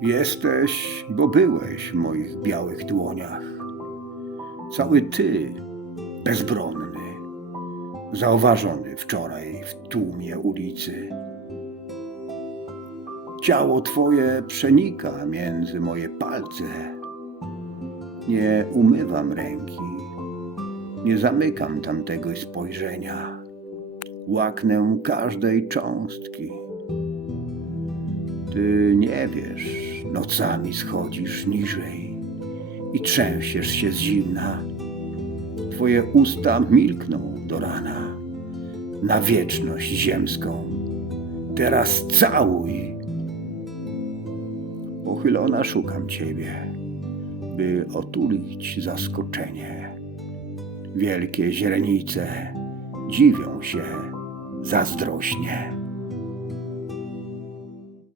Jesteś, bo byłeś w moich białych dłoniach. Cały ty, bezbronny, zauważony wczoraj w tłumie ulicy. Ciało twoje przenika między moje palce. Nie umywam ręki, nie zamykam tamtego spojrzenia. Łaknę każdej cząstki. Ty nie wiesz, nocami schodzisz niżej i trzęsiesz się z zimna. Twoje usta milkną do rana na wieczność ziemską. Teraz całuj. Pochylona szukam ciebie, by otulić zaskoczenie. Wielkie źrenice dziwią się zazdrośnie.